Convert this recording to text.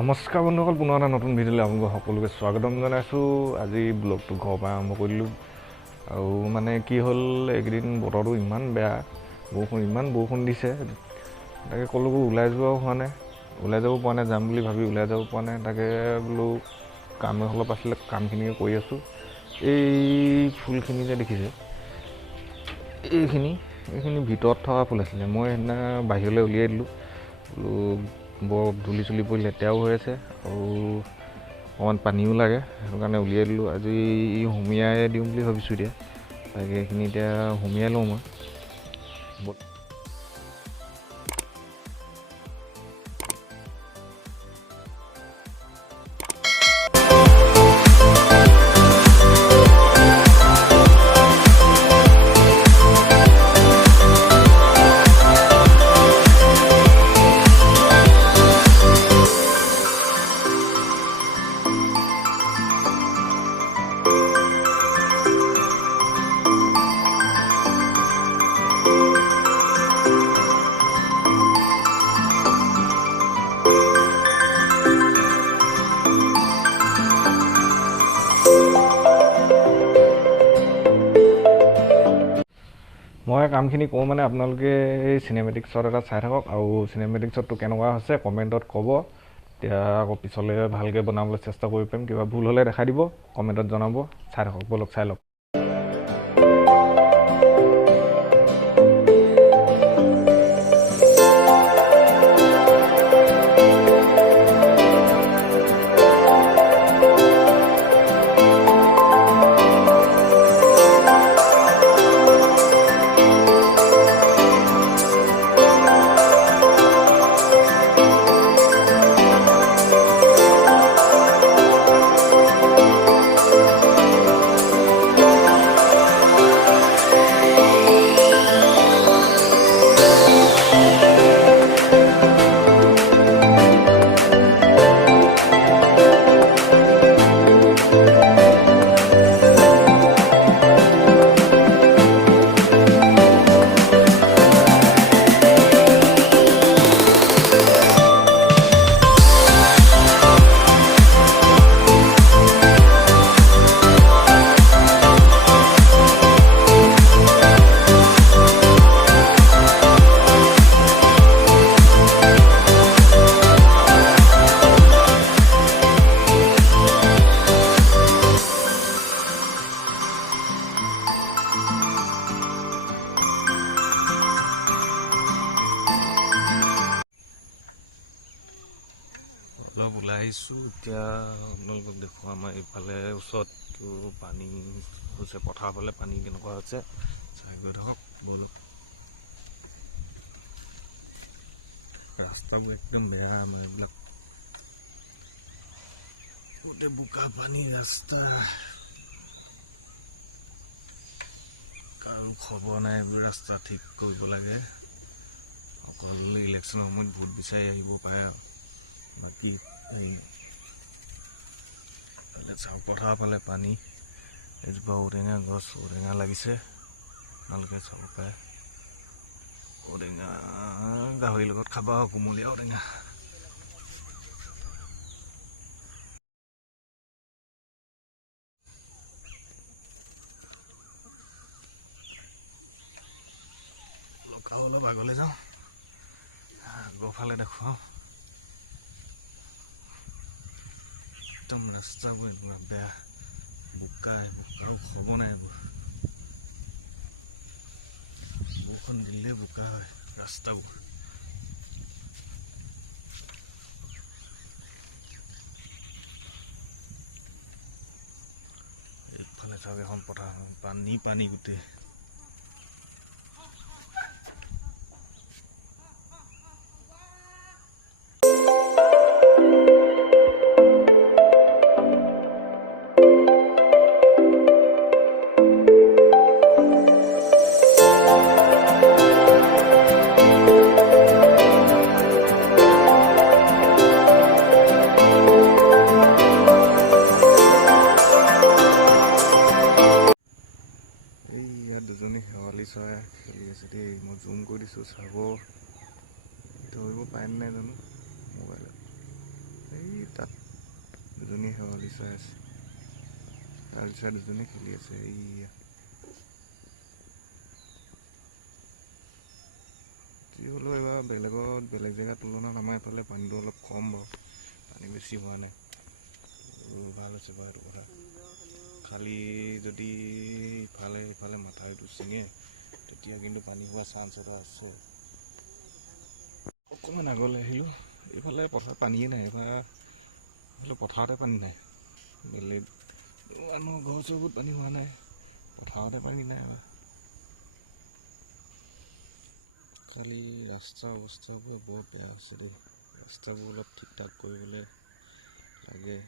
নমস্কাৰ বন্ধুসকল, পুনৰ এটা নতুন ভিডিঅ'লৈ আপোনালোকক সকলোকে স্বাগতম জনাইছোঁ। আজি ব্লগটো ঘৰৰ পৰা আৰম্ভ কৰিলোঁ। আৰু মানে কি হ'ল, এইকেইদিন বতৰটো ইমান বেয়া, ইমান বৰষুণ দিছে, তাকে ক'লৈকো ওলাই যোৱাও হোৱা নাই, ওলাই যাব পৰা নাই, যাম বুলি ভাবি ওলাই যাব পৰা নাই। তাকে বোলো কাম অলপ আছিলে, কামখিনিকে কৰি আছোঁ। এই ফুলখিনি যে দেখিছে, এইখিনি ভিতৰত থকা ফুল আছিলে। মই সেইদিনা বাহিৰলৈ উলিয়াই দিলোঁ, বোলো বৰ ধূলি চুলি পৰি লেতেৰাও হৈ আছে আৰু অকণমান পানীও লাগে, সেইটো কাৰণে উলিয়াই দিলোঁ। আজি সুমিয়াই দিওঁ বুলি ভাবিছোঁ। তাকে এইখিনি এতিয়া সুমিয়াই লওঁ মই। মই কামখিনি কৰোঁ মানে আপোনালোকে এই চিনেমেটিক শ্বট এটা চাই থাকক, আৰু চিনেমেটিক শ্বটটো কেনেকুৱা হৈছে কমেণ্টত ক'ব। তেতিয়া আকৌ পিছলৈ ভালকৈ বনাবলৈ চেষ্টা কৰিব পাৰিম। কিবা ভুল হ'লে দেখাই দিব, কমেণ্টত জনাব। চাই থাকক, ব'লক চাই লওক। অলপ ওলাই আহিছোঁ এতিয়া, আপোনালোকক দেখুৱাম। আমাৰ এইফালে ওচৰতটো পানী হৈছে, পথাৰৰ ফালে পানী কেনেকুৱা হৈছে চাই গৈ থাকক, ব'লক। ৰাস্তাবোৰ একদম বেয়া, আমাৰ এইবিলাক গোটেই বোকা পানী ৰাস্তা, কাৰো খবৰ নাই। এইবোৰ ৰাস্তা ঠিক কৰিব লাগে, অকল ইলেকশ্যনৰ সময়ত ভোট বিচাৰি আহিব পাৰে আৰু বাকী চাওক। পথাৰৰ ফালে পানী, এজোপা ঔটেঙা গছ, ঔটেঙা লাগিছে, ভালকৈ চাব পাৰে। ঔটেঙা গাহৰিৰ লগত খাবা, কোমলীয়া ঔটেঙা। অলপ আগলৈ যাওঁ, আগৰ ফালে দেখুৱাওঁ। একদম ৰাস্তাবোৰ এনেকুৱা বেয়া, বোকা, কাৰো খবৰ নাই। এইবোৰ বৰষুণ দিলে বোকা হয় ৰাস্তাবোৰ। এইফালে চাওক, এখন পথাৰ, পানী গোটেই। চৰাই খেলি আছে দেই, মই জুম কৰি দিছোঁ, চাব ধৰিব পাৰে নাই জানো মোবাইলত। এই তাত দুজনী শেৱালি চৰাই আছে, শেৱালি চৰাই দুজনী খেলি আছে। এইয়া যি হ'লেও এইবাৰ বেলেগ জেগাৰ তুলনাত আমাৰ এইফালে পানীটো অলপ কম বাৰু, পানী বেছি হোৱা নাই। ভাল হৈছে বাৰু এইটো কথা। খালি যদি ইফালে মাথাউৰিটো ছিঙে তেতিয়া কিন্তু পানী হোৱা চান্স এটা আছে। অকণমান আগলৈ আহিলোঁ, এইফালে পথাৰত পানীয়ে নাই। এইফালে পথাৰতে পানী নাই, বেলেগ মানুহৰ ঘৰ চৰবোৰত পানী হোৱা নাই, পথাৰতে পানী নাই। খালি ৰাস্তাৰ অৱস্থাবোৰ বৰ বেয়া হৈছে দেই, ৰাস্তাবোৰ অলপ ঠিক ঠাক কৰিবলৈ লাগে।